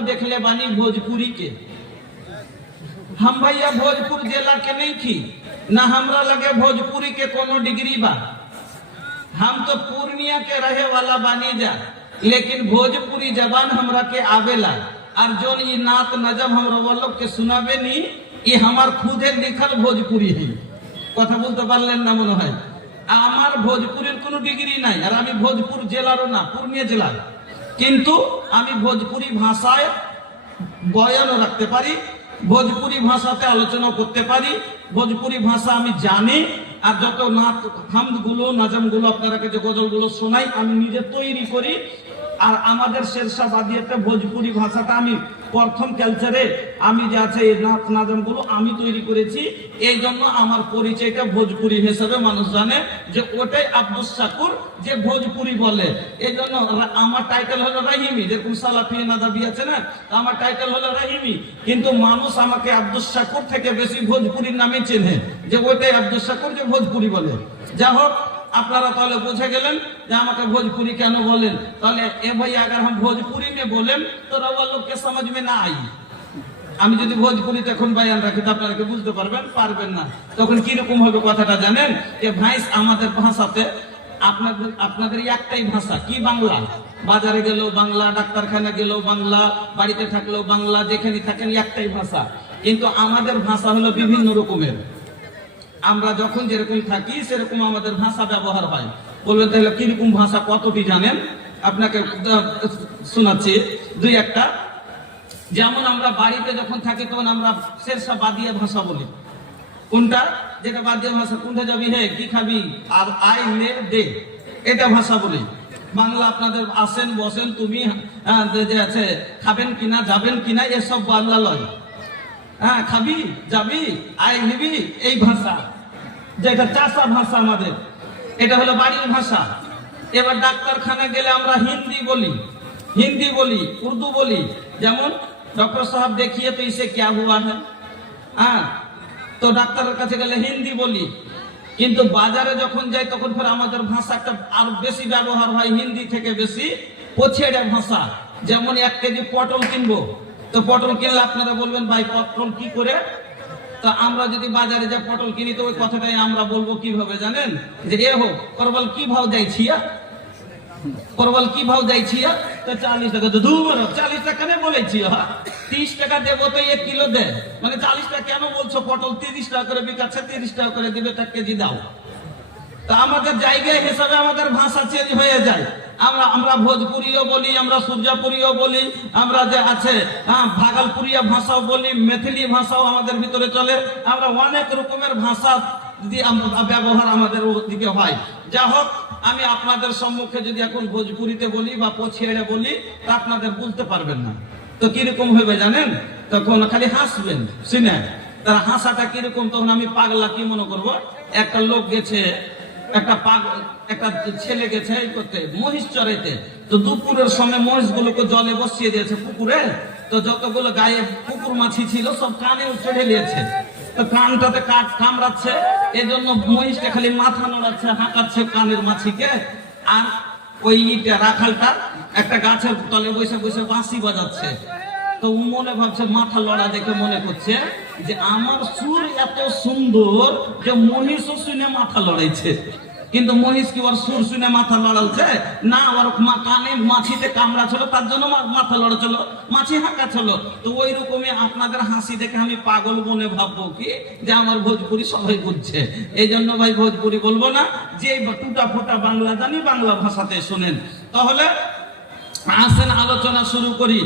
लोग देख ले बानी भोजपुरी के। हम भैया भोजपुर जिला के नहीं थी ना, हमरा लगे भोजपुरी के कोनो डिग्री बा। हम तो पूर्णिया के रहे वाला बानी जा, लेकिन भोजपुरी जबान हमरा के आवेला। और जो ये नात नजम हम लोग के सुनाबे नी, ये हमार खुदे लिखल भोजपुरी है। कथा बोलते पारलेन ना मने হয়। আমার ভোজপুরের কোনো ডিগ্রি নাই, আর আমি ভোজপুর জেলারও না, পূর্ণিয়া জেলার, কিন্তু আমি ভোজপুরি ভাষায় বয়ানও রাখতে পারি, ভোজপুরি ভাষাতে আলোচনা করতে পারি, ভোজপুরি ভাষা আমি জানি। আর যত নাত হামদগুলো নাজমগুলো আপনারাকে যে গজলগুলো শোনাই আমি নিজে তৈরি করি। আর আমাদের শেরশাহ বাদিয়াতে ভোজপুরি ভাষাটা আমি প্রথম কালচারে আমি যে আছে এই নাত নাজমগুলো আমি তৈরি করেছি। এই জন্য আমার পরিচয়টা ভোজপুরি হিসেবে মানুষ জানে যে ওটাই আব্দুস শাকুর যে ভোজপুরি বলে। এই জন্য আমার টাইটেল হলো রাহিমি, যেরকম সালাফি নাদাবি আছে না, আমার টাইটেল হলো রাহিমি, কিন্তু মানুষ আমাকে আব্দুস শাকুর থেকে বেশি ভোজপুরির নামে চেনে, যে ওইটাই আব্দুস শাকুর যে ভোজপুরি বলে। যা হোক, আপনারা তাহলে বুঝে গেলেন যে আমাকে ভোজপুরি কেন বলেন। তাহলে এ ভাই अगर हम भोजपुरी में बोलें तो रवा लोग के समझ में ना आई। আমি যদি ভোজপুরি তখন বয়ান রাখি তো আপনারা কি বুঝতে পারবেন না। তখন কি রকম হবে কথাটা জানেন? যে ভাইস আমাদের ভাষাতে আপনাদের একটাই ভাষা কি, বাংলা। বাজারে গেলেও বাংলা, ডাক্তারখানা গেলেও বাংলা, বাড়িতে থাকলেও বাংলা, যেখানে থাকেন একটাই ভাষা। কিন্তু আমাদের ভাষা হলো বিভিন্ন রকমের। আমরা যখন যেরকম থাকি সেরকম আমাদের ভাষা ব্যবহার হয়। বলবেন তাহলে কিরকম ভাষা, কতটি জানেন? আপনাকে শোনাচ্ছি দুই একটা। যেমন আমরা বাড়িতে যখন থাকি তখন আমরা শেরশাহ বাদিয়া ভাষা বলি। কোনটা? যেটা বাদিয়া ভাষা। কোনটা যাবি হে, কি খাবি, আর আই লে দে, এটা ভাষা বলি। বাংলা আপনাদের আসেন বসেন, তুমি যে আছে খাবেন কিনা, যাবেন কিনা, এসব বাংলা লয়। হ্যাঁ, খাবি যাবি আই নিবি, এই ভাষা যেটা চাষা ভাষা আমাদের, এটা হলো বাড়ির ভাষা। এবার ডাক্তারখানা গেলে আমরা হিন্দি বলি, উর্দু বলি। যেমন ডক্টর সাহেব দেখিয়ে তো ইসে क्या हुआ है, হ্যাঁ, তো ডাক্তারের কাছে গেলে হিন্দি বলি। কিন্তু বাজারে যখন যাই তখন ফের আমাদের ভাষা একটা আর বেশি ব্যবহার হয়, হিন্দি থেকে বেশি পছেড়া ভাষা। যেমন 1 কেজি পটল কিনবো, তো পটল কিনলে আপনারা বলবেন ভাই পটল কি করে? তো আমরা যদি বাজারে যা পটল কিনি তো ওই কথাটাই আমরা বলবো কিভাবে জানেন? যে এ হোক परवल কি ভাव যাইছিয়া, परवल কি ভাव যাইছিয়া, তো 40 টাকা। তো দূর 40 টাকা নে বলেছি, 30 টাকা দেবো তো 1 কিলো দে, মানে 40 টাকা কেন বলছো? পটল 30 টাকা করে বিকাচ্ছে, 30 টাকা করে দিবে, 1 কেজি দাও। তা আমাদের জায়গা হিসাবে আমাদের ভাষা চেঞ্জ হয়ে যায়। আমরা ভোজপুরিও বলি, আমরা সূর্যাপুরিও বলি, আমরা যে আছে ভাগলপুরিয়া ভাষাও বলি, মেথিলি ভাষাও আমাদের ভিতরে চলে। আমরা অনেক রকমের ভাষা যদি ব্যবহার আমাদের ওদিকে হয়। যা হোক, আমি আপনাদের সম্মুখে যদি এখন ভোজপুরিতে বলি বা পছিয়েড়ে বলি তা আপনাদের বুঝতে পারবেন না। তো কিরকম হবে জানেন? তখন খালি হাসবেন শুনে। তার হাসাটা কিরকম, তখন আমি পাগলা কি মনে করবো? একটা লোক গেছে, একটা ছেলে গেছে করতে মহিষ চড়াইতে। তো দুপুরের সময় মহিষ গুলোকে জলে বসিয়ে দিয়েছে পুকুরে। তো যতগুলো গায়ে পুকুর মাছি ছিল সব কানে চড়ে নিয়েছে। তো কানটাতে কামড়াচ্ছে, এই জন্য মহিষটা খালি মাথা নড়াচ্ছে, হাঁকাচ্ছে কানের মাছিকে। আর ওই রাখালটা একটা গাছের তলে বসে বসে বাঁশি বাজাচ্ছে। তো মনে ভাবছে, মাথা লড়া দেখে মনে করছে যে আমার সুর এত সুন্দর যে মহিষও শুনে মাথা লড়াইছে। কিন্তু মহিষ কি ওর সুর শুনে মাথা লড়াচ্ছে না, ওর কানে মাছিতে কামড়া ছিল তার জন্য মাথা লড়াচ্ছিল, মাছি হাঁকা ছিল। তো ওই রকমই আপনাদের হাসি দেখে আমি পাগল মনে ভাববো কি যে আমার ভোজপুরি সবাই বুঝছে। এই জন্য ভাই ভোজপুরি বলবো না, যে টুটা ফোটা বাংলা জানি বাংলা ভাষাতে শোনেন। তাহলে আসেন আলোচনা শুরু করি।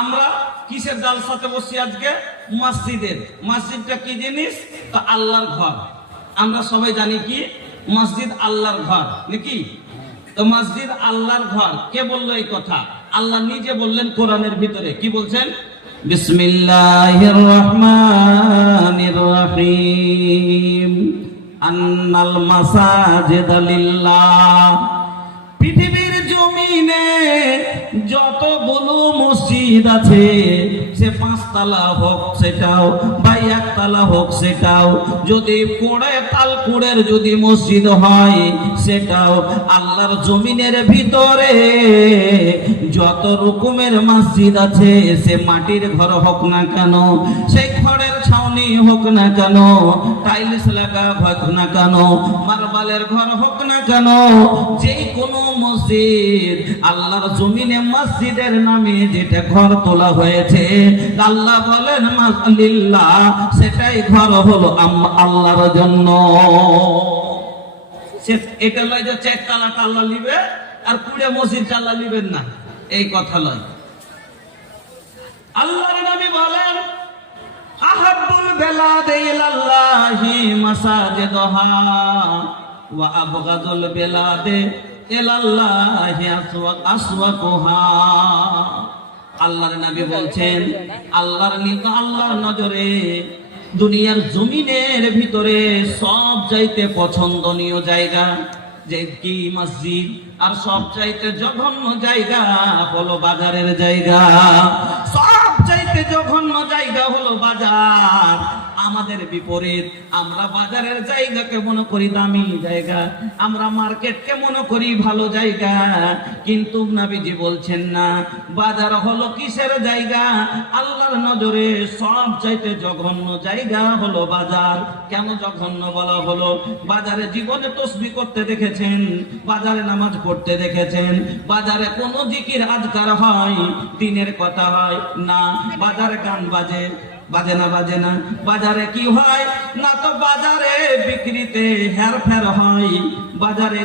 আমরা কিসের জালসাতে বসি আজকে? মসজিদের। মসজিদটা কি জিনিস? তো আল্লাহর ঘর। আমরা সবাই জানি কি মসজিদ আল্লাহর ঘর নাকি? তো মসজিদ আল্লাহর ঘর। কে বললো এই কথা? আল্লাহ নিজে বললেন কোরআনের ভিতরে। কি বলছেন? বিসমিল্লাহির রহমানির রহিম, আন্নাল মাসাজিদা লিল্লাহ। পৃথিবীর জমিনে যতগুলো মসজিদ আছে সে 5 তলা হোক সেটাও বা 1 তলা হোক সেটাও, যদি কোড়ে তাল কুড়ের যদি মসজিদ হয় সেটাও, আল্লাহর জমিনের ভিতরে যত রকমের মসজিদ আছে, সে মাটির ঘর হোক না কেন, সেই খড়ের ছাউনি হোক না কেন, টাইলস লাগা হোক না কেন, মার্বেলের ঘর হোক না কেন, যে কোনো মসজিদ আল্লাহর জমিনে মসজিদের নামে যেটা ঘর তোলা হয়েছে, আল্লাহ বলেন মাসালিল্লাহ, সেটাই ঘর হলো আল্লাহর জন্য। এটা লয় যে 4 তলা আল্লাহ নিবে আর 20 মসজিদ আল্লাহ নিবেন না, এই কথা লয়। আল্লাহর নবী বলেন আহাব্বুল বেলাদে ইলাল্লাহি মাসাজিদুহা ওয়া আবগাদুল বেলাদে ইলাল্লাহি আসওয়াকুহা। আল্লাহর নবী বলছেন আল্লাহর নজরে দুনিয়ার জমিনের ভিতরে সব চাইতে পছন্দনীয় জায়গা যে কি মসজিদ, আর সব চাইতে জঘন্য জায়গা হলো বাজারের জায়গা। সব চাইতে জঘন্য জায়গা হলো বাজার। আমাদের বিপরীত, আমরা বাজারের জায়গাকে মনে করি দামি জায়গা, আমরা মার্কেটকে মনে করি ভালো জায়গা, কিন্তু নবীজি বলছেন না, বাজার হলো কিসের জায়গা? আল্লাহর নজরে সব চাইতে জঘন্য জায়গা হলো বাজার। কেন জঘন্য বলা হলো? বাজারে জীবনে তসবিহ করতে দেখেছেন, বাজারে নামাজ পড়তে দেখেছেন, বাজারে কোনো জিকির আজকার হয়, দিনের কথা হয় না, বাজারে গান বাজে না বাজারে কি হয় না, তো বাজারে বিক্রিতে হেরফের হয়, বাজারে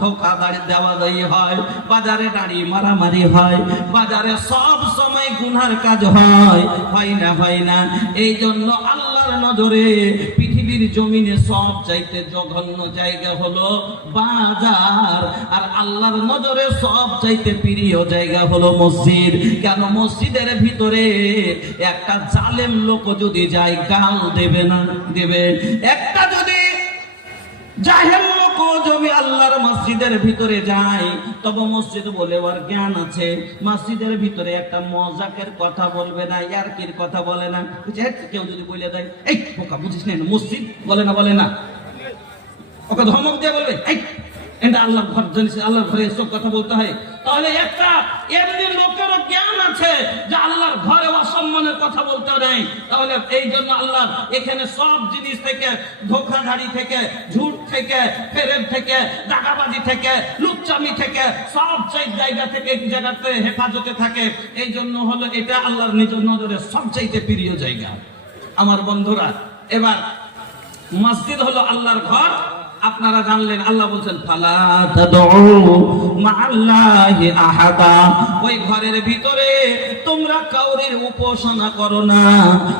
ধোকাধড়ি দেওয়াদারি হয়, বাজারে দাড়ি মারামারি হয়, বাজারে সব সময় গুনার কাজ হয় না। এই জন্য আল্লাহর নজরে পৃথিবীর জমিনে সব চাইতে জঘন্য জায়গা হলো বাজার, আর আল্লাহর নজরে সব চাইতে প্রিয় জায়গা হলো মসজিদ। কেন? মসজিদের ভিতরে একটা জালেম লোক যদি যায়, গাল দেবে না? দেবে। একটা যদি জাহেল লোক জমি আল্লাহর মসজিদের ভিতরে যায়, তবে মসজিদ বলে ওর জ্ঞান আছে, মসজিদের ভিতরে একটা মজাকের কথা বলবে না, ইয়ারকির কথা বলে না। কেউ যদি বলে দেয়, এই বোকা বুঝিস না, মসজিদ বলে না, ওকে ধমক দিয়ে বলবে, এই এটা আল্লাহর ঘর, জানিস আল্লাহর ঘরে এসব কথা বলতে হয়। তাহলে একটা এমনি লোকেরও জ্ঞান আছে যে আল্লাহর ঘরে অসম্মানের কথা বলতে নেই। তাহলে এই জন্য আল্লাহ এখানে সব জিনিস থেকে, ধোঁকাধাড়ি থেকে, ঝুট থেকে, ফেরেব থেকে, দাগাবাজি থেকে, লুচ্চামি থেকে, সব জায়গা থেকে এক জায়গাতে হেফাজতে থাকে। এই জন্য হলো এটা আল্লাহর নিজের নজরে সবচাইতে প্রিয় জায়গা। আমার বন্ধুরা, এবার মসজিদ হলো আল্লাহর ঘর। আপনারা জানলেন, আল্লাহ বলছেন ফালা তাদউ মাআল্লাহি আহাদা, ওই ঘরের ভিতরে তোমরা কাউরির উপাসনা করো না,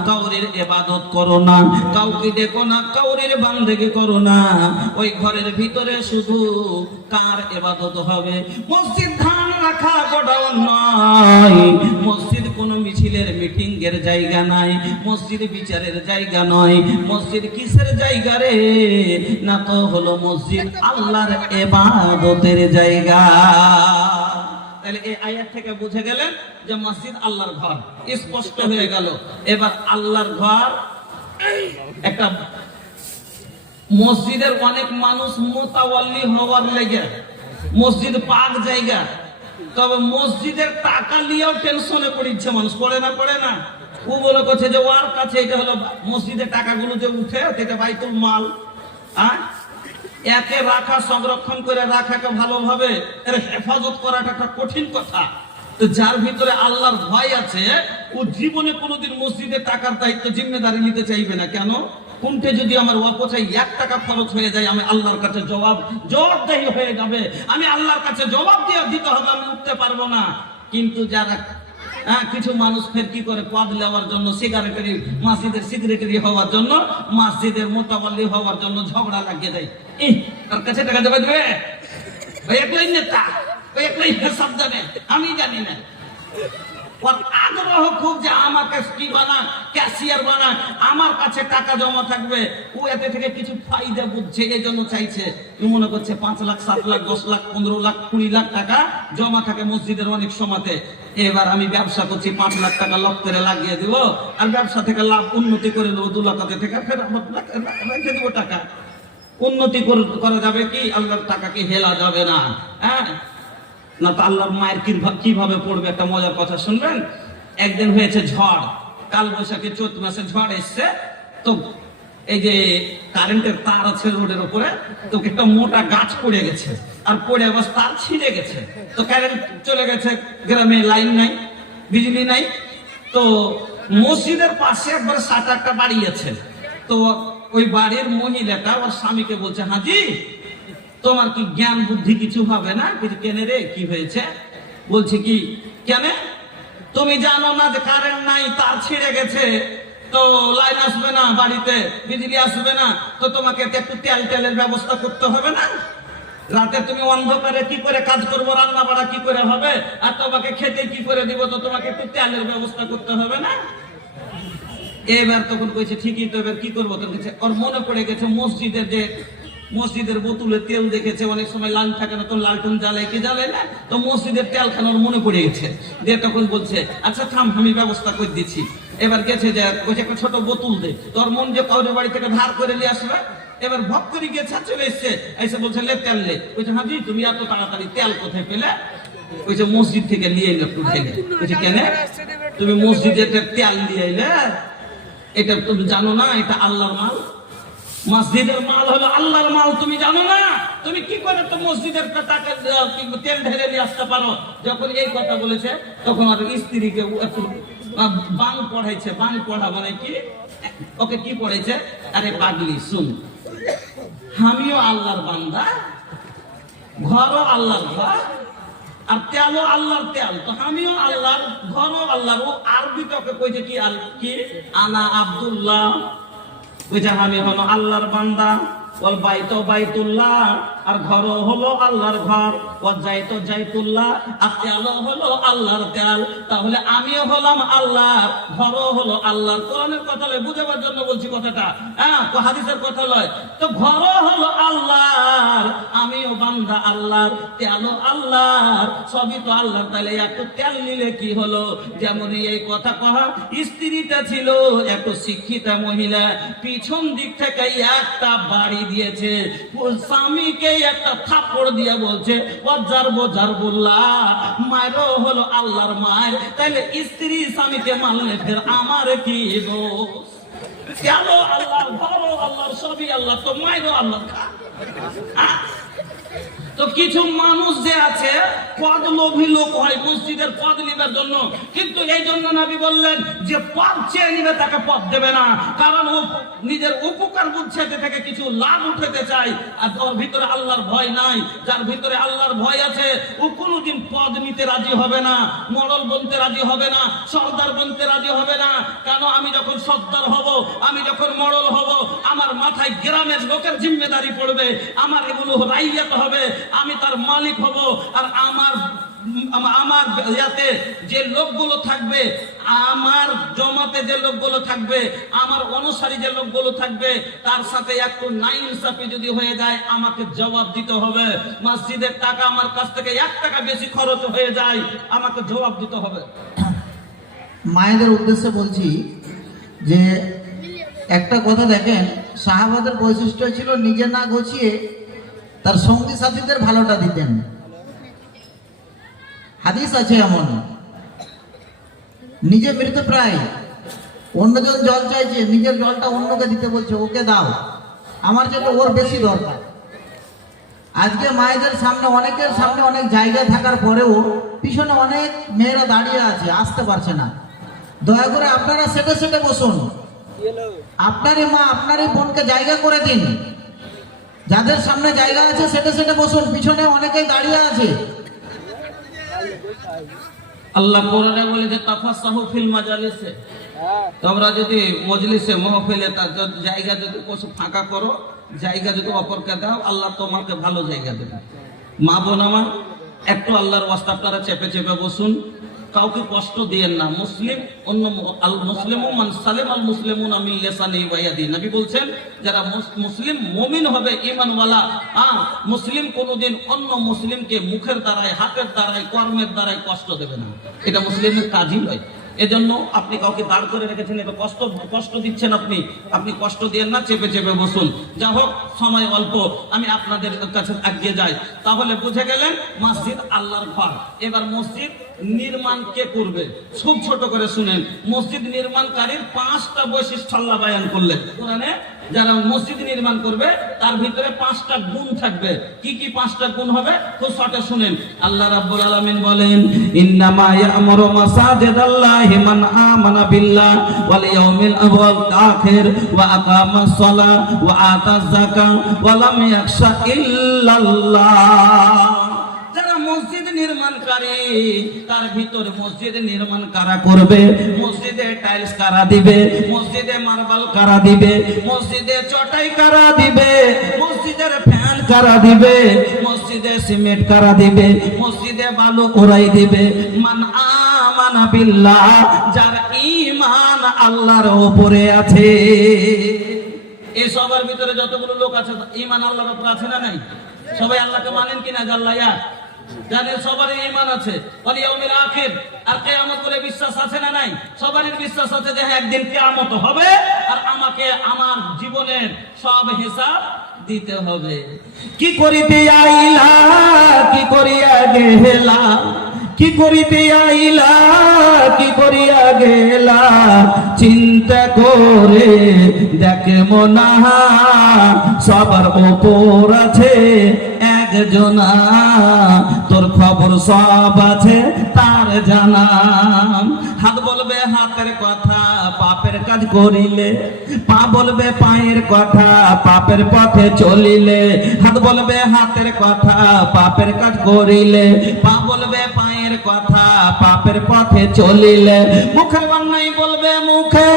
কাউরির ইবাদত করো না, কাউকে দেখো না, কাউরির বান্দেগি করো না। ওই ঘরের ভিতরে শুধু কার ইবাদত হবে? মসজিদ ধান রাখা গোডাউন নয়, মসজিদ কোনো মিছিলের মিটিং এর জায়গা নাই, মসজিদ বিচারের জায়গা নয়, মসজিদ কিসের জায়গা রে? না তো হলো মসজিদ আল্লাহর ইবাদতের জায়গা। তাহলে এই আয়াত থেকে বুঝে গেলেন যে মসজিদ আল্লাহর ঘর, স্পষ্ট হয়ে গেল। এবার আল্লাহর ঘর একটা মসজিদের অনেক মানুষ মুতাওয়াল্লি হওয়ার লেগে মসজিদ পাক জায়গা, তবে মসজিদের টাকা নিয়েও টেনশনে পড়ছে মানুষ, পড়ে না ও বলে করছে যে ওর কাছে এটা হলো মসজিদের টাকাগুলো যে উঠে এটা বাইতুল মাল, একে রাখা, সংরক্ষণ করে রাখাকে ভালোভাবে এর হেফাজত করাটা একটা কঠিন কথা। তো যার ভিতরে আল্লাহর ভয় আছে, ও জীবনে কোনোদিন মসজিদের টাকার দায়িত্ব জিম্মেদারি নিতে চাইবে না। কেন? কোনটা যদি আমার অপচয় 1 টাকা খরচ হয়ে যায়, আমি আল্লাহর কাছে জবাবদেহি হয়ে যাবে, আমি আল্লাহর কাছে জবাব দিতে হবে, আমি উঠতে পারবো না। কিন্তু যারা কিছু মানুষ ফের কি করে, পদ নেওয়ার জন্য, মসজিদের সেক্রেটারি হওয়ার জন্য, মসজিদের মোতাবাল্লি হওয়ার জন্য ঝগড়া লাগিয়ে দেয়। তার কাছে টাকা জমা দেবে, ওই একলাই নেতা, ওই একলাই হিসাব জানে, আমি জানি না। ওর আগ্রহ খুব যে আমাকে কি বানা, ক্যাশিয়ার বানা, আমার কাছে টাকা জমা থাকবে, ও এতে থেকে কিছু ফায়দা বুঝছে, এই জন্য চাইছে। মনে করছে 5 লাখ 7 লাখ 10 লাখ 15 লাখ 20 লাখ টাকা জমা থাকে মসজিদের অনেক সময়তে। এবার আমি ব্যবসা করছি, 5 লাখ টাকা লক করে লাগিয়ে দিব, আর ব্যবসা থেকে লাভ উন্নতি করে নেবো 2 লাখ থেকে, ফের রেখে দিব টাকা। উন্নতি করা যাবে কি? আল্লাহর টাকাকে হেলা যাবে না। হ্যাঁ না তো আল্লাহর মায়ের কিভাবে পড়বে? একটা মজার কথা শুনবেন। একদিন হয়েছে ঝড়, কাল বৈশাখী চৈত মাসে ঝড় এসছে। তো এই যে কারেন্টের তার আছে রোডের উপরে, তো একটা মোটা গাছ পড়ে গেছে, আর পড়ে আবার তার ছিঁড়ে গেছে। তো কারেন্ট চলে গেছে, গ্রামে লাইন নাই, বিজলি নাই। তো মসজিদের পাশে একবার 7-8টা বাড়ি আছে। তো ওই বাড়ির মহিলাটা ওর স্বামীকে বলছে, হাজি তোমার কি জ্ঞান বুদ্ধি কিছু হবে না? কেনে রে, কি হয়েছে? বলছে কি, কেন? তুমি জানো না যে কারেন্ট নাই, তার ছিঁড়ে গেছে, তো লাইন আসবে না, বাড়িতে বিজলি আসবে না, তো তোমাকে একটু তেলের ব্যবস্থা করতে হবে না? রাতে তুমি অন্ধকারে কি করে কাজ করবো, রান্না বাড়া কি করে হবে, আর তোমাকে খেতে কি করে দিব, তো তোমাকে একটু তেলের ব্যবস্থা করতে হবে না? এবার তখন কইছে, ঠিকই তো, এবার কি করবো? তো ওর মনে পড়ে গেছে মসজিদের বোতলে তেল দেখেছে, অনেক সময় লাল থাকে না, তো লালটন জ্বালায় কি জ্বালায় না, তো মসজিদের তেল খানোর মনে পড়ে গেছে। যে তখন বলছে, আচ্ছা থাম, আমি ব্যবস্থা করে দিচ্ছি। এবার গেছে যে একটা ছোট বোতল দে, তোর মন যে কাউরে বাড়ি থেকে ধার করে নিয়ে আসবে। এবার ভক করে গেছে, চলে এসছে, এসে বলছে লে তেল লে। বলছে, হাজি তুমি এত তাড়াতাড়ি তেল কোথায় পেলে? বলছে, মসজিদ থেকে নিয়ে এলে একটু ঢেলে। বলছে, কেন? তুমি মসজিদে তেল নিয়ে এলে, এটা তুমি জানো না এটা আল্লাহর মাল? মসজিদের মাল হলো আল্লাহর মাল, তুমি জানো না? তুমি কি করে তো মসজিদের টাকা তেল ঢেলে নিয়ে আসতে পারো? যখন এই কথা বলেছে, তখন আর স্ত্রীকে বাং পড়াইছে। বাং পড়া মানে কি? ওকে কি পড়াইছে? আরে পাগলি শুন, আমিও আল্লাহর বান্দা, ঘরও আল্লাহর ঘর, আর তেলও আল্লাহর তেল, তো আমিও আল্লাহর, ঘরও আল্লাহর। ও আরবিতে ওকে কইছে কি, আনা আব্দুল্লাহ, বুঝা আমি হলো আল্লাহর বান্দা। ওয়াল বাইতু বাইতুল্লাহ, আর ঘর হলো আল্লাহর ঘর। ওয়াল জাইতু জাইতুল্লাহ, আর তেল হলো আল্লাহর তেল। তাহলে আমিও হলাম আল্লাহর, ঘরও হলো আল্লাহর। কোরআনের কথা লয়, বুঝাবার জন্য বলছি কথাটা, হ্যাঁ, তো হাদিসের কথা লয়। তো ঘরও হলো আল্লাহর, আমিও বান্দা আল্লাহর, তেলও আল্লাহর, সবই তো আল্লাহর। তাহলে একটু তেল নিলে কি হলো? যেমন এই কথা কহা, স্ত্রীটা ছিল একটু শিক্ষিতা মহিলা, পিছন দিক থেকে একটা বাড়ি দিয়েছে, স্বামীকে একটা থাপ্পড় দিয়ে বলছে, ওয়াজার বোঝার বললা, মায়েরও হলো আল্লাহর মায়ের। তাইলে স্ত্রী স্বামীকে মারলে ফের আমার কি দোষ? কেন? আল্লাহ, ঘরও আল্লাহর, সবই আল্লাহ, তো মায়েরও আল্লাহ। তো কিছু মানুষ যে আছে পদ লোভী লোক হয়, মসজিদের পদ নিবার জন্য। কিন্তু এই জন্য নবী বললেন যে পদ চেয়ে নিবে তাকে পদ দেবে না, কারণ ও নিজের উপকার বুঝছে থেকে কিছু লাভ উঠাতে চায়, আর ওর ভিতরে আল্লাহর ভয় নাই। যার ভিতরে আল্লাহর ভয় আছে, ও কোনোদিন পদ নিতে রাজি হবে না, মডল বনতে রাজি হবে না, সর্দার বনতে রাজি হবে না। কেন? আমি যখন সর্দার হব, আমি যখন মডল হব, আমার মাথায় গ্রামের লোকের জিম্মেদারি পড়বে, আমার এগুলো রাইয়াত হবে, আমি তার মালিক হব। আর আমার ইয়াতে যে লোকগুলো থাকবে, আমার জমাতে যে লোকগুলো থাকবে, আমার অনুসারী যে লোকগুলো থাকবে, তার সাথে একটু নাইনসাফি যদি হয়ে যায়, আমাকে জবাব দিতে হবে। মসজিদের টাকা আমার কাছ থেকে 1 টাকা বেশি খরচ হয়ে যায়, আমাকে জবাব দিতে হবে। মায়েদের উদ্দেশ্যে বলছি যে একটা কথা দেখেন, সাহাবাদের বৈশিষ্ট্য ছিল নিজে না ঘুচিয়ে তার সঙ্গী সাথীদের ভালোটা দিতেন। হাদিস আছে এমন, নিজে মৃতপ্রায়, অন্যজন জল চাইছে, নিজের জলটা অন্যকে দিতে বলছে, ওকে দাও, আমার জন্য ওর বেশি দরকার। আজকে মায়েদের সামনে, অনেকের সামনে অনেক জায়গা থাকার পরেও পিছনে অনেক মেয়েরা দাঁড়িয়ে আছে, আসতে পারছে না। দয়া করে আপনারা সেটে সেটে বসুন, আপনারই মা আপনারই বোনকে জায়গা করে দিন। যাদের সামনে জায়গা আছে সেটে সেটে বসুন, পিছনে অনেকেই দাঁড়িয়ে আছে। আল্লাহ কোরআনে বলে যে তাফাসাহু ফিল মাজালিসে, তোমরা যদি মজলিসে মাহফিলে তার জায়গা যদি ফাঁকা করো, জায়গা যদি অপরকে দাও, আল্লাহ তোমাকে ভালো জায়গা দেবে। মা বোন আমার, একটু আল্লাহর ওয়াস্তে আপনারা চেপে চেপে বসুন। কাউকে কষ্ট দিয়েন না। মুসলিম অন্য আল মুসলিমু মান সালিম আল মুসলিমুনা মিন লিসানিহি ওয়া ইয়াদিহি। নবী বলছেন যারা মুসলিম মুমিন হবে ঈমানওয়ালা, মুসলিম কোনোদিন অন্য মুসলিমকে মুখের দ্বারাই, হাতের দ্বারাই, কর্মের দ্বারাই কষ্ট দেবে না। এটা মুসলিমের কাজই নয়। এজন্য আপনি কাউকে দাঁড় করে রেখেছেন, এটা কষ্ট দিচ্ছেন, আপনি কষ্ট দিয়েন না, চেপে চেপে বসুন। যা হোক সময় অল্প, আমি আপনাদের কাছে এগিয়ে যাই। তাহলে বুঝে গেলেন মসজিদ আল্লাহর ঘর। এবার মসজিদ নির্মাণ কে করবে? খুব ছোট করে শুনেন। মসজিদ নির্মাণকারীর 5টা বৈশিষ্ট্য আল্লাহ বায়ান করলেন কোরআনে। যারা মসজিদ নির্মাণ করবে তার ভিতরে 5টা গুণ থাকবে। কি কি 5টা গুণ হবে? খুব শর্টে শুনেন। আল্লাহ রাব্বুল আলামিন বলেন, ইন্নামা ইয়া'মুরু মাসাজিদাল্লাহি মান আমানা বিল্লাহ ওয়াল ইয়াউমিল আখির ওয়া আকামাস সালাহ ওয়া আতাজ যাকাত ওয়া লাম ইয়াখশা ইল্লাল্লাহ। যারা মসজিদ নির্মাণকারী তার ভিতর মসজিদ নির্মাণ কারা করবে? মসজিদে টাইলস কারা দিবে? মসজিদে মার্বেল কারা দিবে? মসজিদে চটাই কারা দিবে? মসজিদের ফ্যান কারা দিবে? মসজিদে সিমেন্ট কারা দিবে? মসজিদে বালু ওরাই দিবে। মান আমানা বিল্লাহ, যার ঈমান আল্লাহর উপরে আছে। এই সবার ভিতরে যতগুলো লোক আছে ঈমান আল্লাহর উপরে আছে না নাই? সবাই আল্লাহকে মানেন কিনা? আল্লাহ এক জানেন, সবারই ঈমান আছে। ওয়াল ইয়াউমিল আখির, আর কিয়ামত বলে বিশ্বাস আছে না নাই? সবারই বিশ্বাস আছে যে একদিন কিয়ামত হবে আর আমাকে আমার জীবনের সব হিসাব দিতে হবে। কি করিতে আইলা, কি করিয়া গেলা, কি করিতে আইলা, কি করিয়া গেলা, চিন্তা করে দেখে মনা সবার উপর আছে একজনা, তোর খবর সব আছে তার জানা। হাত বলবে হাতের কথা, পাপের কাজ করিলে, পা বলবে পায়ের কথা, পাপের পথে চলিলে। হাত বলবে হাতের কথা, পাপের কাজ করিলে, পা বলবে পায়ের কথা, পাপের পথে চলিলে। মুখের বান্নাই বলবে মুখে,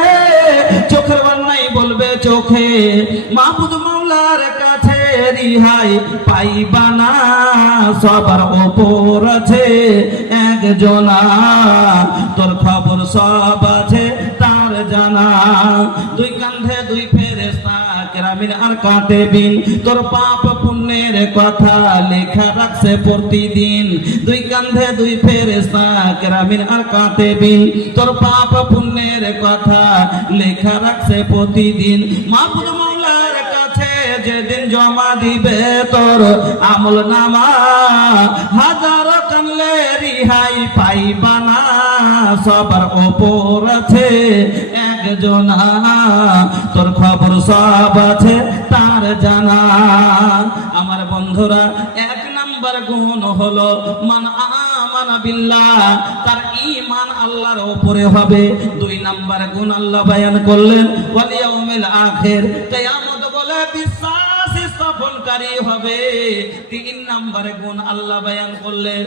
চোখের বান্নাই বলবে চোখে, মাহবুব মাওলার কাছে রিহাই পাইবা না, সবার ওপর আছে একজনা, তোর খবর সব আছে তার জানা। দুই কাঁধে দুই ফেরেশতা কেরামিন আর কাতেবিন, তোর পাপ পুণ্যের কথা লেখা রাখছে প্রতিদিন। দুই কাঁধে দুই ফেরেশতা কেরামিন আর কাতেবিন, তোর পাপ পুণ্যের কথা লেখা রাখছে প্রতিদিন। মাহবুব মাওলার কাছে যেদিন জমা দিবে তোর আমল নামা, হাজার কানলে রিহাই পাইবা না, সবার ওপর আছে একজনা, তোর খবর সব আছে তার জানা। আমার বন্ধুরা, 1 নাম্বার গুণ হলো মান আমানা বিল্লাহ, তার ঈমান আল্লাহর উপরে হবে। 2 নাম্বার গুণ আল্লাহ বায়ান করলেন ওয়াল ইয়াউমিল আখির, কিয়ামত বলে বিশ্বাস স্থাপনকারী হবে। 3 নাম্বার গুণ আল্লাহ বায়ান করলেন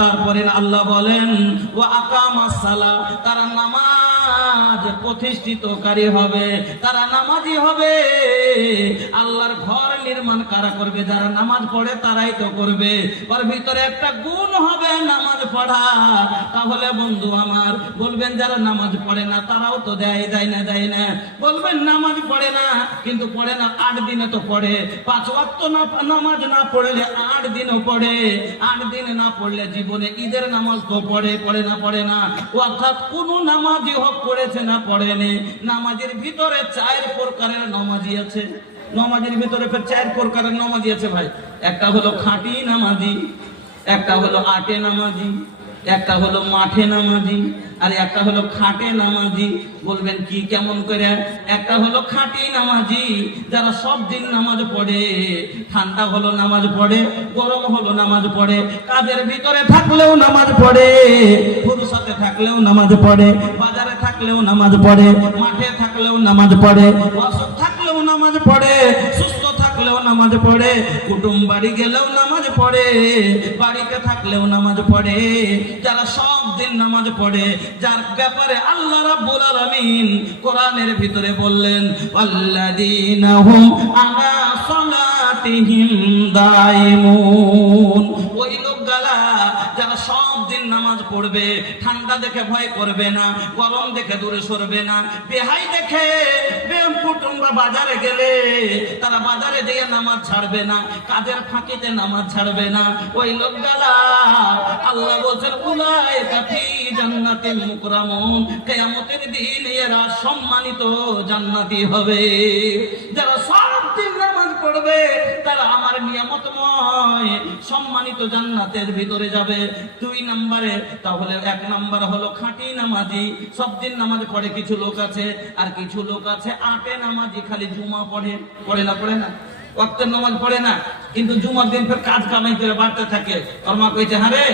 তারপরে আল্লাহ বলেন ওয়া আকামাস সালাহ, তারা নামাজ প্রতিষ্ঠিতকারী হবে, তারা নামাজি হবে। আল্লাহর ঘর নির্মাণ কারা করবে? যারা নামাজ পড়ে তারাই তো করবে। ওর ভিতরে একটা গুণ হবে নামাজ পড়া। তাহলে বন্ধু আমার বলবেন যারা নামাজ পড়ে না তারাও তো দেয় না। বলবেন নামাজ পড়ে না, কিন্তু পড়ে না 8 দিনে তো পড়ে। 5 ওয়াক্ত নামাজ না পড়লে 8 দিনও পড়ে। 8 দিন না পড়লে জীবনে ঈদের নামাজ তো পড়ে না। অর্থাৎ কোন নামাজি হোক পড়েছে না পড়েনি। নামাজের ভিতরে 4 প্রকারের নামাজি আছে। নামাজের ভিতরে 4 প্রকারের নামাজি আছে ভাই। একটা হলো খাঁটি নামাজি, একটা হলো আটে নামাজি, একটা হলো মাঠে নামাজি, আর একটা হলো খাটে নামাজি। বলবেন কি কেমন করে? একটা হলো খাঁটি নামাজি, যারা সব দিন নামাজ পড়ে, ঠান্ডা হলো নামাজ পড়ে, গরম হলো নামাজ পড়ে, কাজের ভিতরে থাকলেও নামাজ পড়ে, ফুরসতে থাকলেও নামাজ পড়ে, বাজারে থাকলেও নামাজ পড়ে, মাঠে থাকলেও নামাজ পড়ে, অসুখ থাকলেও নামাজ পড়ে, সুস্থ থাকলেও নামাজ পড়ে, কুটুম বাড়ি গেলেও নামাজ পড়ে, বাড়িতে থাকলেও নামাজ পড়ে। যারা সব দিন নামাজ পড়ে, যার ব্যাপারে আল্লাহ রাব্বুল আলামিন কোরআনের ভিতরে বললেন আল্লাযীনা হুম আলা সালাতিহিম দাইমুন, ওই লোকগুলা নামাজ পড়বে, ঠান্ডা দেখে ভয় করবে না, গরম দেখে দূরে সরবে না, বেহাই দেখে কুটুম্বা বাজারে গেলে তারা বাজারে দিয়ে নামাজ ছাড়বে না, কাজের ফাঁকিতে নামাজ ছাড়বে না। ওই লোকগুলা আল্লাহ বলছেন উলাইকা ফি জান্নাতিল মুকরামুন, কিয়ামতের দিন এরা সম্মানিত জান্নাতি হবে। যারা সব দিন নামাজ পড়বে তারা আমার নিয়ামতময় সম্মানিত জান্নাতের ভিতরে যাবে। 2 নম্বরে, তাহলে 1 নম্বর হলো খাঁটি নামাজি, সব দিন নামাজ পড়ে কিছু লোক আছে, আর কিছু লোক আছে আটে নামাজি, খালি জুমা পড়ে পড়ে না ওয়াক্তের নামাজ পড়ে না, কিন্তু জুমার দিন ফের কাজ কামাই করে বাড়তে থাকে। ওর মা কইছে, হ্যাঁ রে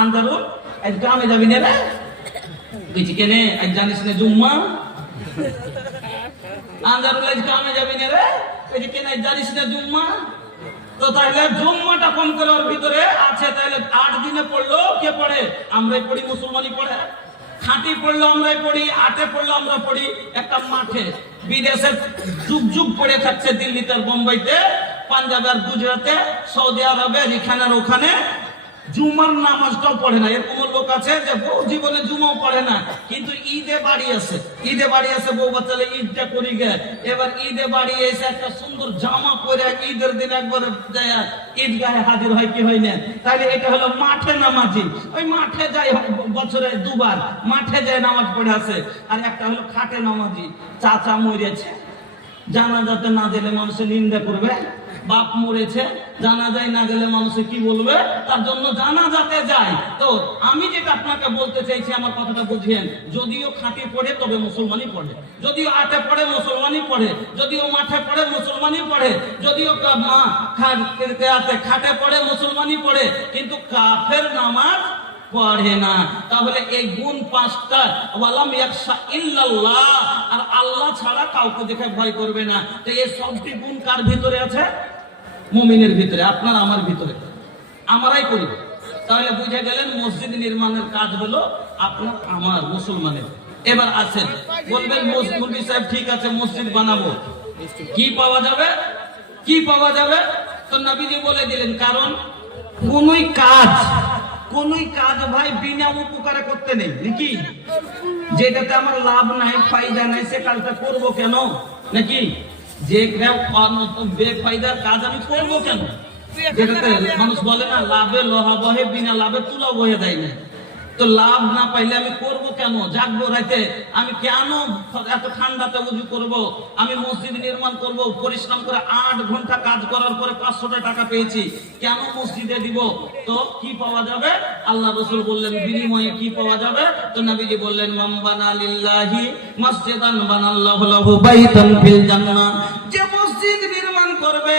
আন্দারুল আজ কামে যাবি না রে? কইছি কেনে আজ জানিস না জুম্মা? আন্দারুল আজ কামে যাবি না রে? কইছি কেনে আজ জানিস না জুম্মা? তো তাহলে জুম্মাটা কম করে ওর ভিতরে আছে, তাহলে 8 দিনে পড়লো কে পড়ে? আমরাই পড়ি, মুসলমানই পড়ে। খাঁটি পড়লো আমরাই পড়ি, আটে পড়লো আমরা পড়ি। একটা মাঠে বিদেশে যুগ যুগ পড়ে থাকছে, দিল্লিতে, বোম্বাইতে, পাঞ্জাবে আর গুজরাটে, সৌদি আরবে, এখানে ওখানে জুমার নামাজটাও পড়ে না। এরকম লোক আছে যে বউ জীবনে জুমাও পড়ে না, কিন্তু ঈদে বাড়ি আছে বউ বাচ্চালে ঈদটা করি গে। এবার ঈদে বাড়ি এসে একটা সুন্দর জামা পরে ঈদের দিন একবার ঈদগাহে হাজির হয়, কি হয় না? তাহলে এটা হলো মাঠে নামাজি। ওই মাঠে যায় বছরে 2 বার মাঠে যায় নামাজ পড়ে আসে। আর একটা হলো খাটে নামাজি, চাচা মরেছে, জানাজাতে না দিলে মানুষের নিন্দা করবে, বাপ মরেছে, জানাজায় না গেলে মানুষে কি বলবে, তার জন্য জানাজাতে যায়। তো আমি যেটা আপনাকে বলতে চাইছি, আমার কথাটা বুঝিয়েন। যদিও খাঁটি পড়ে তবে মুসলমানই পড়ে, যদিও আটে পড়ে মুসলমানই পড়ে, যদিও মাঠে পড়ে মুসলমানই পড়ে, যদিও খাটে পড়ে মুসলমানই পড়ে, কিন্তু কাফের নামাজ পড়ে না। তাহলে এই গুণ 5টা, ওয়ালাম ইয়াখশা ইল্লাল্লাহ, আর আল্লাহ ছাড়া কাউকে দেখে ভয় করবে না। তো এই সবটি গুণ কার ভিতরে আছে? মুমিনের ভিতরে, আপনার আমার ভিতরে, আমরাই করি। তাহলে বুঝে গেলেন মসজিদ নির্মাণের কাজ হলো আপনার আমার মুসলমানের। এবার আছেন, বলবেন মুফতি সাহেব ঠিক আছে মসজিদ বানাবো, কি পাওয়া যাবে? তো নবীজি বলে দিলেন, কারণ কোনই কাজ ভাই বিনা উপকারে করতে নেই, নাকি? যেটাতে আমার লাভ নাই, ফায়দা নাই, সে কাজটা করবো কেন? নাকি যে বেফায়দার কাজ আমি করবো কেন? যেটাতে মানুষ বলে না, লাভে লোহা বহে, বিনা লাভে তুলা বহে দেয় না। তো লাভ না পাইলে আমি করব কেন? জাগবো রাতে, আমি কেন এত ঠান্ডাতে উজু করব? আমি মসজিদ নির্মাণ করব, পরিশ্রম করে 8 ঘন্টা কাজ করার পরে 500 টাকা পেয়েছি, কেন মসজিদে দিব? তো কি পাওয়া যাবে? আল্লাহ রাসূল বললেন বিনিময়ে কি পাওয়া যাবে? তো নবীজি বললেন, মান বানা লিল্লাহি মসজিদান বানাল্লাহু লাহু বাইতান ফিল জান্নাহ, যে মসজিদ নির্মাণ করবে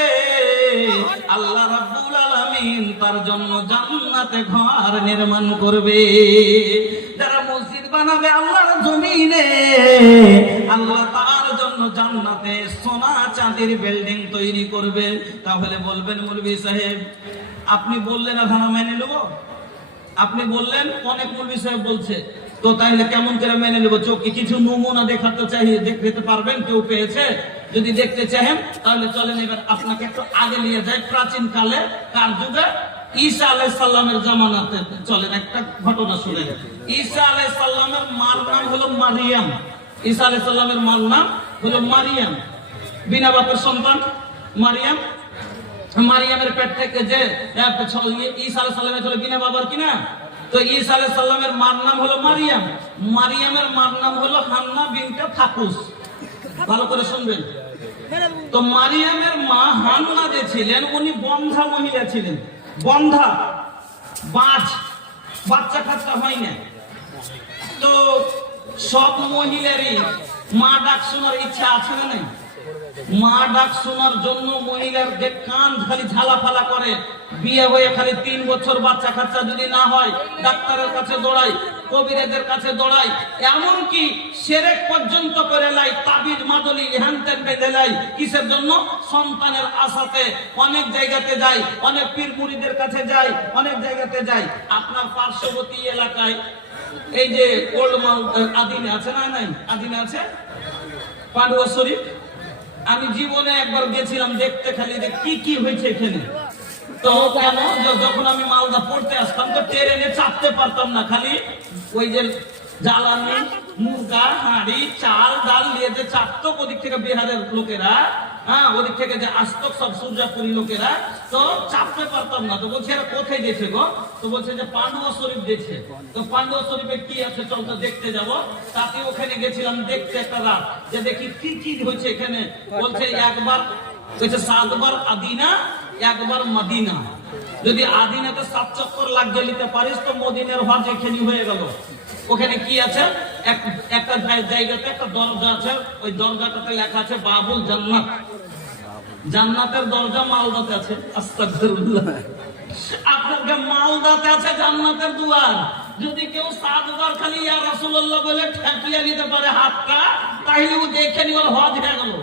আল্লাহ রাব্বুল আলামিন তার জন্য জান্নাতে ঘর নির্মাণ করবে। যারা মসজিদ বানাবে আল্লাহর জমিনে, আল্লাহ তার জন্য জান্নাতে সোনা চাঁদির বিল্ডিং তৈরি করবে। তাহলে বলবেন মৌলভী সাহেব আপনি বললেন আর আমরা মেনে নেব? আপনি বললেন, অনেক মৌলভী সাহেব বলছে, তো তাহলে কেমন করে মেনে নেব? চোখে কিছু নমুনা দেখাতে চাই, দেখতে পারবেন? কেউ পেয়েছে? যদি দেখতে চাহেন তাহলে চলেন এবার আপনাকে একটু আগে নিয়ে যাই, প্রাচীন কালে, কার যুগে? ঈসা আলাইহিস সালামের জামানাতে। চলেন একটা ঘটনা শুনেন। ঈসা আলাইহিস সালামের মার নাম হলো মারিয়াম। ঈসা আলাইহিস সালামের মার নাম হলো মারিয়াম, বিনা বাপের সন্তান মারিয়াম। মারিয়ামের পেট থেকে যে ঈসা আলাইহিস সালামের ছিল বিনা বাবার, কিনা? তো ঈসা আলাইহিস সালামের মার নাম হলো মারিয়াম, মারিয়ামের মার নাম হলো হান্না বিনতে ফাকুস। ভালো করে শুনবেন। তো মারিয়ামের মা হান্না যে ছিলেন, উনি বন্ধা মহিলা ছিলেন, বন্ধা, বাচ্চা কাচ্চা হয় না। তো সব মহিলারই মা ডাক শোনার ইচ্ছা আছে না নাই? মা ডাক শোনার জন্য মহিলার যে কান খালি ঝালাফালা করে, বিয়ে হয়ে খালি 3 বছর বাচ্চা কাচ্চা যদি না হয় ডাক্তারের কাছে দৌড়াই, কবিরাজের কাছে দৌড়াই, এমনকি শিরক পর্যন্ত করে লাই, তাবিজ মাদলি হ্যানত্যান বেঁধে লাই। কিসের জন্য? সন্তানের আশাতে অনেক জায়গাতে যাই, অনেক পীর মুরিদের কাছে যাই, অনেক জায়গাতে যাই। আপনার পার্শ্ববর্তী এলাকায় এই যে ওল্ড আদিনে আছে না? নাই আদিনে আছে পান্ডুয়া শরীফ। আমি জীবনে একবার গেছিলাম দেখতে, খালি যে কি কি হয়েছে এখানে। তো কেন যখন আমি মালদা পড়তে আসতাম তো ট্রেনে চাপতে পারতাম না, খালি ওই যে জ্বালানি মুরগা হাঁড়ি চাল ডাল নিয়ে যে চাপতো ওদিক থেকে বিহারের লোকেরা, হ্যাঁ ওদিক থেকে যে আসতো সব সূর্যাপুরী লোকেরা, তো চাপতে পারতাম না। তো বলছে এরা কোথায় গেছে গো? তো বলছে যে পান্ডুয়া শরীফ গেছে। তো পান্ডুয়া শরীফে কি আছে চল তো দেখতে যাব। তাতে ওখানে গেছিলাম দেখতে একটা রাত, যে দেখি কি কি হয়েছে এখানে। বলছে একবার বলছে 7 বার আদিনা, একবার মদিনা। যদি আদিনাতে 7 চক্কর লাগিয়ে নিতে পারিস তো মদিনার হজ এখানে হয়ে গেল। ওখানে কি আছে? একটা জায়গাতে একটা দরজা আছে, ওই দরজাটাতে লেখা আছে বাবুল জান্নাত। জান্নাতের দরজা মালদাতে আছে। আস্তাগফিরুল্লাহ। আপনাকে মালদাতে আছে জান্নাতের দুয়ার। যদি কেউ 7 বার খালি ইয়া রাসূলুল্লাহ বলে ঠেকিয়ে নিতে পারে হাতটা, তাহলে ও দেখে নিবার হজ হয়ে গেল,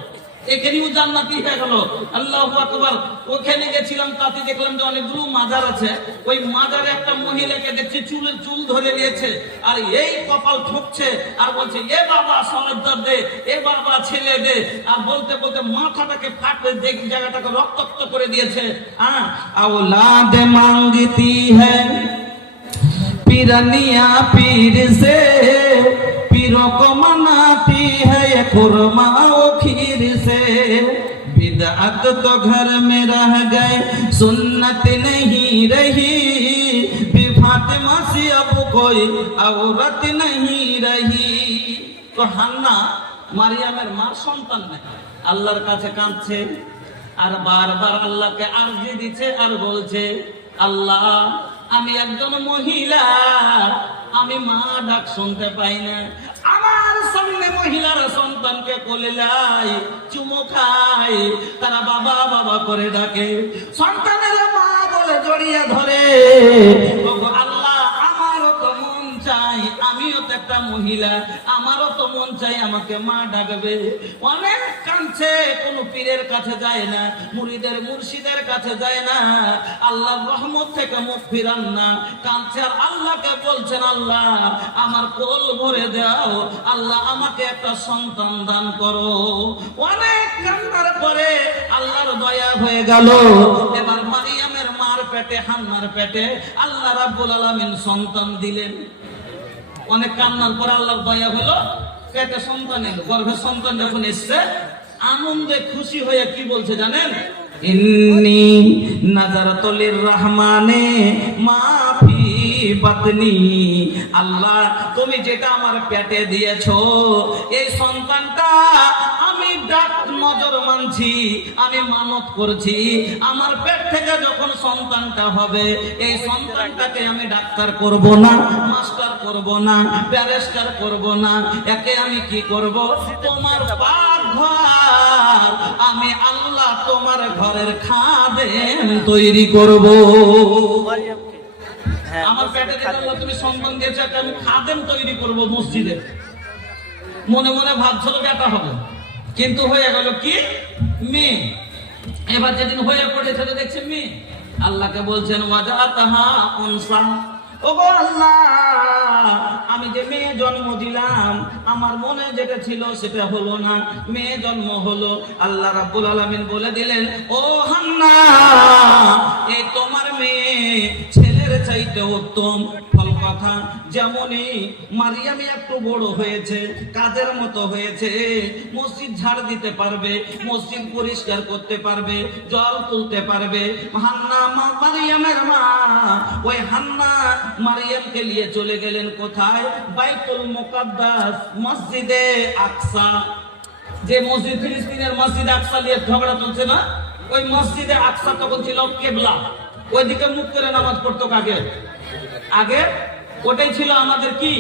এখানেও জান্নাতি হয়ে গেল। আল্লাহু আকবার। ওখানে গেছিলাম, তাতে দেখলাম যে অনেকগুলো মাজার আছে। ওই মাজারে একটা মহিলাকে দেখছি চুল ধরে নিয়েছে, আর এই কপাল ঠুকছে আর বলছে এ বাবা সনদদার দে, এ বাবা ছেলে দে, আর বলতে বলতে মাথাটাকে ফাটে দেখি জায়গাটাকে রক্তাক্ত করে দিয়েছে। হ্যাঁ, औलाद मांगती है पिरनिया पीर से, पीरों को मनाती है ये खुरमा ओ खीर से। बिदअत तो घर में रह गए, सुन्नत नहीं रही, फातिमा से अब कोई औरत नहीं रही। तो হান্না মারিয়ামের মার সন্তান নাই, আল্লাহর কাছে কাঁদছে আর বারবার আল্লাহকে আরজি দিচ্ছে আর বলছে আল্লাহ আমি একজন মহিলা, আমি মা ডাক শুনতে পাই না। আমার সামনে মহিলারা সন্তানকে কোলে লাই, চুমো খায়, তারা বাবা বাবা করে ডাকে, সন্তানের মা বলে জড়িয়ে ধরে। আল্লাহ আমারও তো মন চাই, আমিও তো একটা মহিলা, আমারও তো মন চাই আমাকে মা ডাকবে। অনেক কাঁদছে, কোন পীরের কাছে যায় না, মুরিদের মুর্শিদের কাছে যায় না, আল্লাহর রহমত থেকে মুখ ফিরান না, কাঁদছে আর আল্লাহকে বলছেন আল্লাহ আমার কোল ভরে দাও, আল্লাহ আমাকে একটা সন্তান দান করো। অনেক কান্নার পরে আল্লাহর দয়া হয়ে গেল। এবার মারিয়ামের মার পেটে, হান্নার পেটে আল্লাহ রাব্বুল আলামিন সন্তান দিলেন। অনেক কান্নার পর আল্লাহর দয়া হলো, পেটে সন্তান এলো। গর্ভে সন্তান যখন এসছে আনন্দে খুশি হয়ে কি বলছে জানেন? ইন্নী নাযারাতু লিররহমানে মা ফি বাতনি। আল্লাহ তুমি যেটা আমার পেটে দিয়েছো, এই সন্তানটা আমি ডাক নজর মানছি, আমি মানত করছি, আমার পেট থেকে যখন সন্তানটা হবে এই সন্তানটাকে আমি ডাক্তার করব না, মাস্টার করব না, ব্যারিস্টার করব না, একে আমি কি করব? তোমার পাকঘর, আমি আল্লাহ তোমার ঘরের খাদেম তৈরি করব। আমার পেটে যেটা আল্লাহ তুমি সন্তান দিয়েছো, একটা আমি খাদেম তৈরি করব মসজিদে। মনে মনে ভাবছিল বেটা হবে, কিন্তু হয়ে গেল কি? মেয়ে। এবার যেদিন হয়ে পড়েছে দেখছে মেয়ে, আল্লাহকে বলছেন ওয়াজাতাহা উনসা। ওগো আল্লাহ আমি যে মেয়ে জন্ম দিলাম, আমার মনে যেটা ছিল সেটা হলো না, মেয়ে জন্ম হলো। আল্লাহ রাব্বুল আলামিন বলে দিলেন ও হান্না এই তোমার মেয়ে ছেলের চাইতে উত্তম। ফল কথা যেমনই মারিয়ামি একটু বড় হয়েছে, কাজের মতো হয়েছে, মসজিদ ঝাড় দিতে পারবে, মসজিদ পরিষ্কার করতে পারবে, জল তুলতে পারবে। হান্না মারিয়ামের মা, ওই হান্না মারিয়ামকে নিয়ে চলে গেলেন কোথায়? বাইতুল মুকাদ্দাস, মসজিদে আকসা। যে মসজিদ ফিলিস্তিনের মসজিদ আকসা নিয়ে ঝগড়া চলছে না, ওই মসজিদে আকসা তখন ছিল কেবলা, ওইদিকে মুখ করে নামাজ পড়তো। আগে ওটাই ছিল আমাদের কি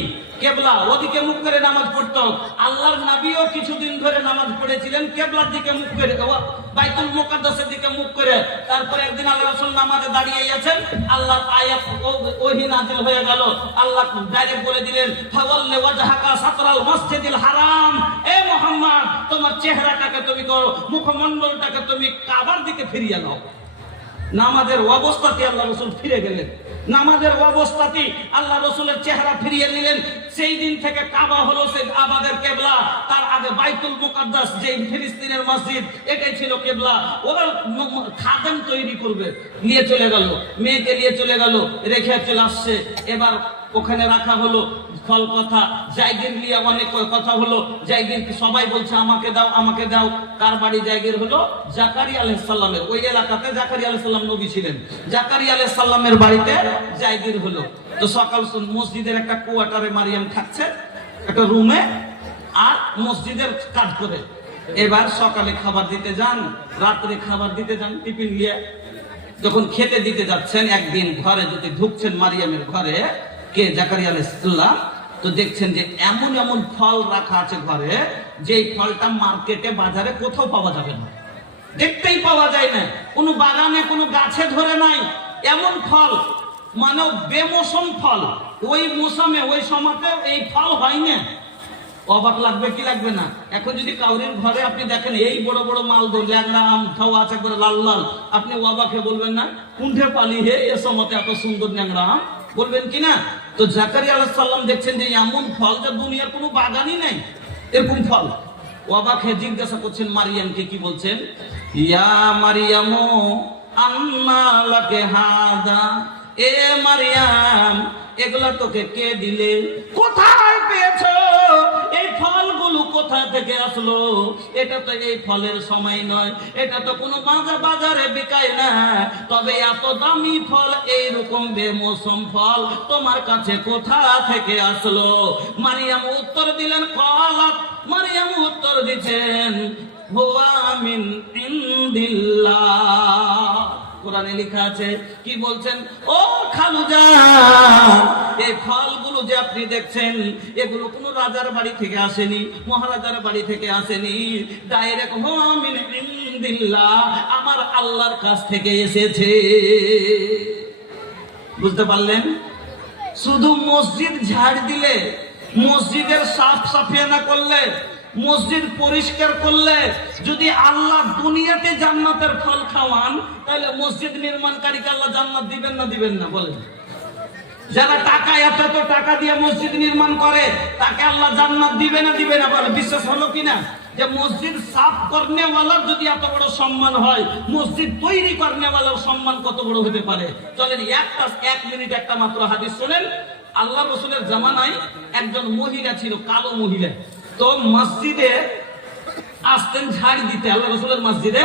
কেবলা, ওদিকে মুখ করে নামাজ পড়তো। আল্লাহর নবীও কিছুদিন ধরে নামাজ পড়েছিলেন কেবলার দিকে মুখ করে, বাইতুল মুকাদ্দাসের দিকে মুখ করে। তারপরে একদিন আল্লাহ রাসূল নামাজে দাঁড়িয়ে আছেন, আল্লাহর আয়াত ওহী নাযিল হয়ে গেল। আল্লাহ ডাইরেক্ট বলে দিলেন ফাওয়াল্লি ওয়াজহাকা শাতরাল মসজিদিল হারাম, এ মুহাম্মদ তোমার চেহারাটাকে তুমি করো, মুখমণ্ডলটাকে তুমি কাবার দিকে ফিরিয়ে নাও। নামাজের অবস্থাতে আল্লাহ রসুল ফিরে গেলেন, নামাজের অবস্থাতে আল্লাহ রসুলের চেহারা ফিরিয়ে নিলেন। সেই দিন থেকে কাবা হলো সে আমাদের কেবলা। তার আগে বাইতুল মুকাদ্দাস যে ফিলিস্তিনের মসজিদ, এটাই ছিল কেবলা। ওরা খাদেম তৈরি করবে, নিয়ে চলে গেল, মেয়েকে নিয়ে চলে গেল, রেখে চলে আসছে। এবার ওখানে রাখা হলো, ফল কথা জায়গির নিয়ে অনেক কথা হলো। জায়গির সবাই বলছে আমাকে দাও, আমাকে দাও। কার বাড়ি জায়গির হলো? জাকারিয়া আলাইহিস সালামের। ওই এলাকাতে জাকারিয়া আলাইহিস সালাম নবী ছিলেন, জাকারিয়া আলাইহিস সালামের বাড়িতে জায়গির হলো। তো সকাল মসজিদের একটা কোয়ার্টারে মারিয়াম থাকছে, একটা রুমে, আর মসজিদের কাজ করে। এবার সকালে খাবার দিতে যান, রাত্রে খাবার দিতে যান, টিফিন নিয়ে যখন খেতে দিতে যাচ্ছেন, একদিন ঘরে যদি ঢুকছেন মারিয়ামের ঘরে, কে? জাকারিয়া আলাইহিস সালাম। তো দেখছেন যে এমন এমন ফল রাখা আছে ঘরে, যে ফলটা মার্কেটে বাজারে কোথাও পাওয়া যাবে না, দেখতেই পাওয়া যায় না, কোনো বাগানে কোনো গাছে ধরে নাই। এমন ফল, মানে বেমৌসুম ফল, ওই মৌসুমে ওই সময়তে এই ফল হয় না। অবাক লাগবে কি লাগবে না? এখন যদি কাউরির ঘরে আপনি দেখেন এই বড় বড় মালদো ল্যাংড়া আম খাওয়া আছে করে লাল লাল, আপনি অবাকে বলবেন না কুণ্ঠে পালি হে এ সময়তে এত সুন্দর ল্যাংড়া আম, বলবেন কিনা? তো জাকারিয়া আলাইহিস সালাম দেখছেন যে এমন ফল যা দুনিয়ার কোনো বাগানই নাই, এরকম ফল। অবাক হয়ে জিজ্ঞাসা করছেন মারিয়ামকে, কি বলছেন? ইয়া মারিয়ামু আন্না লাকে হাদা, এ মারিয়াম এগুলা তোকে কে দিলে, কোথায় পেয়েছো, এই ফলগুলো কোথা থেকে আসলো? এটা তো এই ফলের সময় নয়, এটা তো কোনো বাজারে বিকায় না। তবে এত দামি ফল, এইরকম বেমৌসুম ফল তোমার কাছে কোথা থেকে আসলো? মারিয়াম উত্তর দিলেন, ক্বালাত, মারিয়াম উত্তর দিচ্ছেন, হুয়া মিন ইনদিল্লাহ। কোরআনে লেখা আছে, কি বলছেন? ও খালুজান, এই ফলগুলো যে আপনি দেখছেন, এগুলো কোনো রাজার বাড়ি থেকে আসেনি, মহারাজার বাড়ি থেকে আসেনি, ডাইরেক্ট হুয়া মিন ইনদিল্লাহ, আমার আল্লাহর কাছ থেকে এসেছে। বুঝতে পারলেন? শুধু মসজিদ ঝাড় দিলে, মসজিদের সাফ সাফিয়ানা করলে, মসজিদ পরিষ্কার করলে, যদি আল্লাহ দুনিয়াতে জান্নাতের ফল খাওয়ান, তাহলে মসজিদ নির্মাণকারীকে আল্লাহ জান্নাত দিবেন না দিবেন না? বলেন। যারা টাকা এত টাকা দিয়ে মসজিদ নির্মাণ করে, তাকে আল্লাহ জান্নাত দিবে না দিবে না? বলে। বিশ্বাস হলো কিনা যে মসজিদ সাফ করনেওয়ালার যদি এত বড় সম্মান হয়, মসজিদ তৈরি করনেওয়ালার সম্মান কত বড় হতে পারে? চলেন এক মিনিট একটা মাত্র হাদিস শোনেন। আল্লাহ রসুলের জামানায় একজন মহিলা ছিল, কালো মহিলা। তো মসজিদে আসতেন ঝাড় দিতে, আল্লাহ রসুলের মসজিদে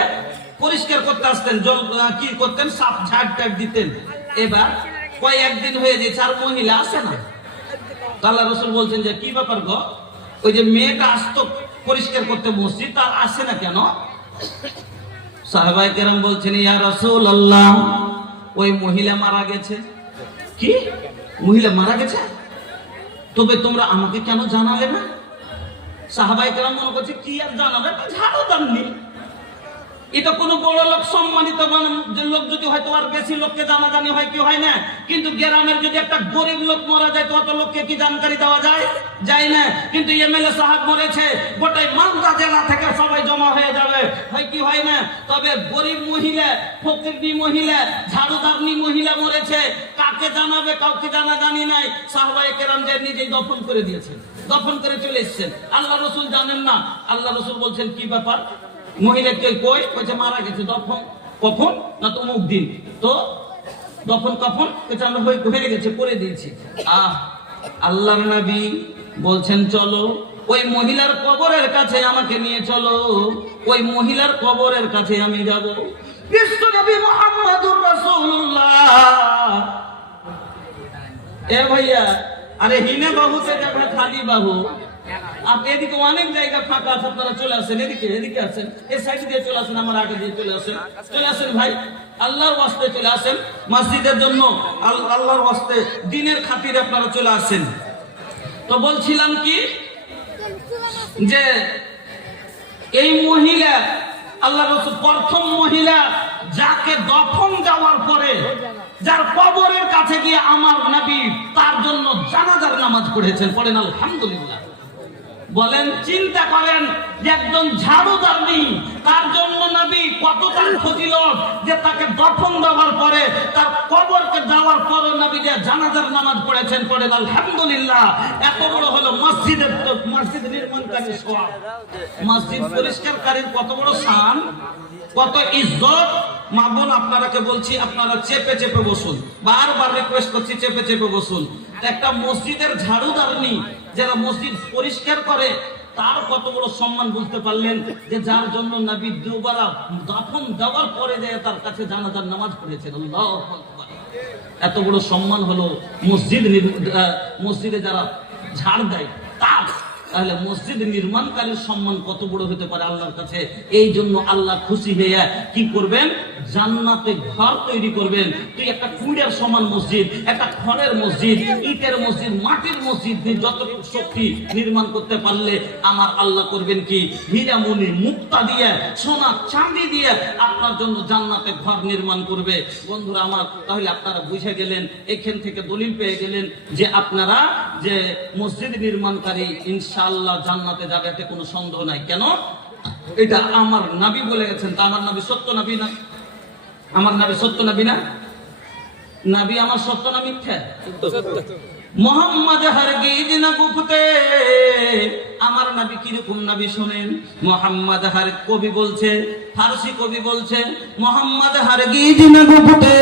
পরিষ্কার করতে আসতেন, জল কি করতেন, সাফ ঝাড় টাড় দিতেন। এবার কয়েকদিন হয়ে গেছে আর মহিলা আসে না। আল্লাহ রসুল বলছেন যে কি ব্যাপার গো, ওই যে মেয়েটা আসতো পরিষ্কার করতে মসজিদ, তার আসে না কেন? সাহাবায়ে কেরাম বলছেন, ইয়া রাসূলুল্লাহ, ওই মহিলা মারা গেছে। কি? মহিলা মারা গেছে? তবে তোমরা আমাকে কেন জানালে না? সাহাবায়ে কেরাম মনে করছে কি আর জানাবে, ঝাড়ু দাননি। এটা কোনো বড় লোক সম্মানিত লোক যদি হয়তো আর বেশি লোককে জানাজানি হয়, কি হয় না? কিন্তু গ্রামের যদি একটা গরিব লোক মারা যায়, তত লোককে কি জানকারি দেওয়া যায়? যায় না। কিন্তু এমএলএ সাহেব মরেছে, গোটাই মালদা জেলা থেকে সবাই জমা হয়ে যাবে, হয় কি হয় না? তবে গরিব মহিলা, ফকিরনি মহিলা, ঝাড়ুদারনি মহিলা মরেছে, কাকে জানাবে? কাউকে জানাজানি নাই। সাহাবায়ে কেরাম যে নিজেই দফন করে দিয়েছে, দফন করে চলে এসেছেন। আল্লাহ রসুল জানেন না। আল্লাহ রসুল বলছেন কি ব্যাপার, মহিলাকে কই? কইছে মারা গেছে। দফন কখন? না তো অমুক দিন। তো দফন কখন? কইছে আমরা হয়ে গেছে, করে দিয়েছি। আল্লাহর নবী বলছেন চলো ওই মহিলার কবরের কাছে আমাকে নিয়ে চলো, ওই মহিলার কবরের কাছে আমি যাব। বিশ্ব নবী মুহাম্মদুর রাসূলুল্লাহ। এ ভাইয়া, আরে হিনে বাহুতে যাবে খালি বাহু। আপনি এদিকে অনেক জায়গা ফাঁকা আছে, আপনারা চলে আসেন, এদিকে আসেন, এই সাইড দিয়ে চলে আসেন, আমার আগে দিয়ে চলে আসেন ভাই, আল্লাহর ওয়াস্তে চলে আসেন। মসজিদের জন্য, আল্লাহর ওয়াস্তে, দ্বীনের খাতিরে আপনারা চলে আসেন। তো বলছিলাম কি যে এই মহিলা, আল্লাহ রাসূল প্রথম মহিলা যাকে দফন যাওয়ার পরে, যার কবরের কাছে গিয়ে আমার নবী তার জন্য জানাজার নামাজ পড়েছেন। পড়েন আলহামদুলিল্লাহ। বলেন, চিন্তা করেন যে একজন ঝাড়ুদারনি, তার জন্য নবী কত তার ফজিলত, যে তাকে দফন দেওয়ার পরে তার কবরকে যাওয়ার পরে নবী যে জানাজার নামাজ পড়েছেন, পড়েন আলহামদুলিল্লাহ। এত বড় হলো মসজিদের, মসজিদ নির্মাণকারী সওয়াব, মসজিদ পরিষ্কারকারীর কত বড় শান, কত ইজ্জত। মা বোন আপনারাকে বলছি, আপনারা চেপে চেপে বসুন, বারবার রিকোয়েস্ট করছি চেপে চেপে বসুন। একটা মসজিদের ঝাড়ুদারনি যারা মসজিদ পরিষ্কার করে, তার কত বড় সম্মান বুঝতে পারলেন, যে যার জন্য নবী দুবার দাফন দেওয়ার পরে যে তার কাছে জানাজার নামাজ পড়েছেন। আল্লাহু আকবার। এত বড় সম্মান হলো মসজিদে যারা ঝাড় দেয় তার। তাহলে মসজিদ নির্মাণকারীর সম্মান কত বড় হতে পারে আল্লাহর কাছে। এই জন্য আল্লাহ খুশি হয়ে কি করবেন, জান্নাতে ঘর তৈরি করবেন। তুই একটা কুড়ের সমান মসজিদ, একটা খড়ের মসজিদ, ইটের মসজিদ, মাটির মসজিদ দিয়ে যতটুকু শক্তি নির্মাণ করতে পারলে আমার আল্লাহ করবেন কি, হীরামণি মুক্তা দিয়ে, সোনা চাঁদি দিয়ে আপনার জন্য জান্নাতে ঘর নির্মাণ করবে। বন্ধুরা আমার, তাহলে আপনারা বুঝে গেলেন, এখান থেকে দলিল পেয়ে গেলেন যে আপনারা যে মসজিদ নির্মাণকারী ইনশাআল্লাহ জান্নাতে যাবে, এতে কোনো সন্দেহ নাই। কেন? এটা আমার নবী বলে গেছেন। তা আমার নবী সত্য নবী না? আমার নবী সত্য নবী না? নবী আমার সত্য না মিথ্যা? মোহাম্মদ হারগিজ না গুফতে। আমার নবী কিরকম নবী শোনেন। মোহাম্মদ হার কবি বলছে, ফারসি কবি বলছে, মোহাম্মদ হারগিজ না গুফতে,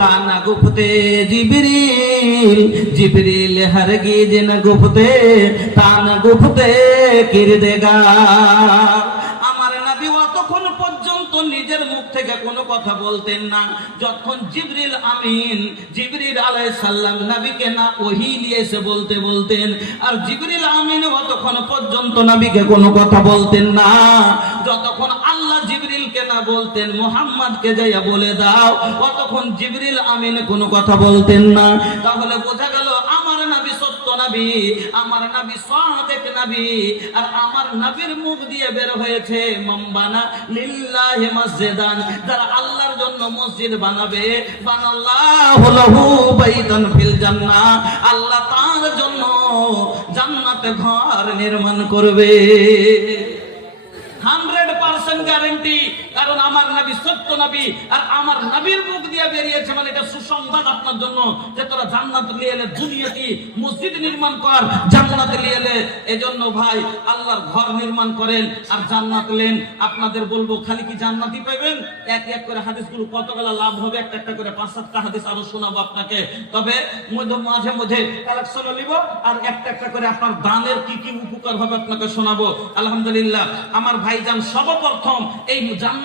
তা না গুফতে জিবরিল, জিবরিল হারগিজ না গুফতে, তা না গুফতে কিরদেগার। আমার নবী অতক্ষণ পর্যন্ত নিজের মুখ থেকে কোনো কথা বলতেন না, যখন জিবরিল আমিন, জিবরিল আলাইহিস সালাম নবীকে না ওহী নিয়ে এসে বলতেন। আর জিবরিল আমিন অতক্ষণ পর্যন্ত নবীকে কোনো কথা বলতেন না, যতক্ষণ আল্লাহ জিবরিলকে না বলতেন মুহাম্মদকে যাইয়া বলে দাও, অতক্ষণ জিবরিল আমিন কোনো কথা বলতেন না। তাহলে বোঝা গেল আমার নবী সত্য নবী, আমার নবী সাদেক নবী। আর আমার নবীর মুখ দিয়ে বের হয়েছে মামবানা লিল্লাহি মসজিদান, যারা আল্লাহর জন্য মসজিদ বানাবে, বানাল্লাহু লাহু বাইতান ফিল জান্নাহ, আল্লাহ তার জন্য জান্নাতে ঘর নির্মাণ করবে। 100% গ্যারান্টি। কারণ আমার নবী সত্য নবী, আর আমার নবীর মুখ দিয়ে বেরিয়েছে মানে এটা সুসংবাদ আপনার জন্য, যে তোরা জান্নাত নিয়ে এলে, দুনিয়াতে মসজিদ নির্মাণ কর, জান্নাত নিয়ে এলে। এজন্য ভাই আল্লাহর ঘর নির্মাণ করেন আর জান্নাত লেন। আপনাদের বলবো, খালি কি জান্নাতই পাবেন? এক এক করে হাদিসগুলো কতগুলো লাভ হবে, একটা একটা করে 5-7টা হাদিস আরো শোনাবো আপনাকে। তবে মাঝে মধ্যে কালেকশন নিব, আর একটা একটা করে আপনার দানের কি কি উপকার হবে আপনাকে শোনাবো। আলহামদুলিল্লাহ, আমার ভাইজান সর্বপ্রথম এই জান্নাত